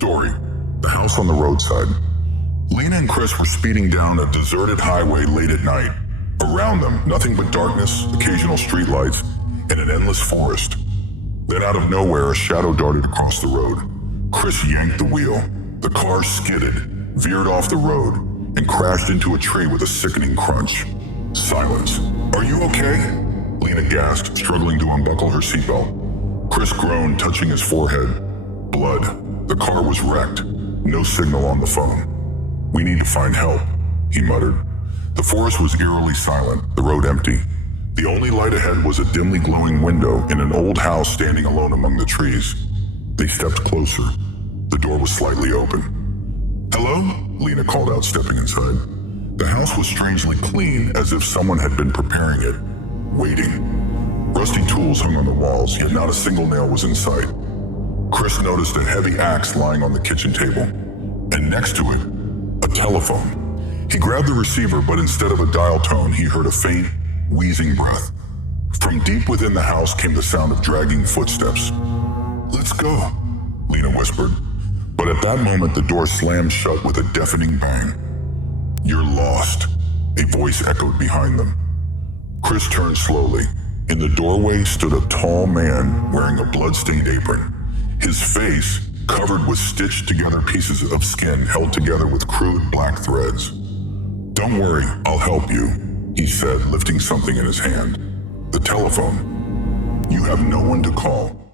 Story: The House on the Roadside. Lena and Chris were speeding down a deserted highway late at night. Around them, nothing but darkness, occasional streetlights, and an endless forest. Then out of nowhere, a shadow darted across the road. Chris yanked the wheel. The car skidded, veered off the road, and crashed into a tree with a sickening crunch. Silence. "Are you okay?" Lena gasped, struggling to unbuckle her seatbelt. Chris groaned, touching his forehead. Blood. The car was wrecked. No signal on the phone. "We need to find help," he muttered. The forest was eerily silent, the road empty. The only light ahead was a dimly glowing window in an old house standing alone among the trees. They stepped closer. The door was slightly open. "Hello?" Lena called out, stepping inside. The house was strangely clean, as if someone had been preparing it, waiting. Rusty tools hung on the walls, yet not a single nail was in sight. Chris noticed a heavy axe lying on the kitchen table, and next to it, a telephone. He grabbed the receiver, but instead of a dial tone, he heard a faint, wheezing breath. From deep within the house came the sound of dragging footsteps. "Let's go," Lena whispered. But at that moment, the door slammed shut with a deafening bang. "You're lost," a voice echoed behind them. Chris turned slowly. In the doorway stood a tall man wearing a blood-stained apron. His face, covered with stitched-together pieces of skin held together with crude black threads. "Don't worry, I'll help you," he said, lifting something in his hand. "The telephone. You have no one to call."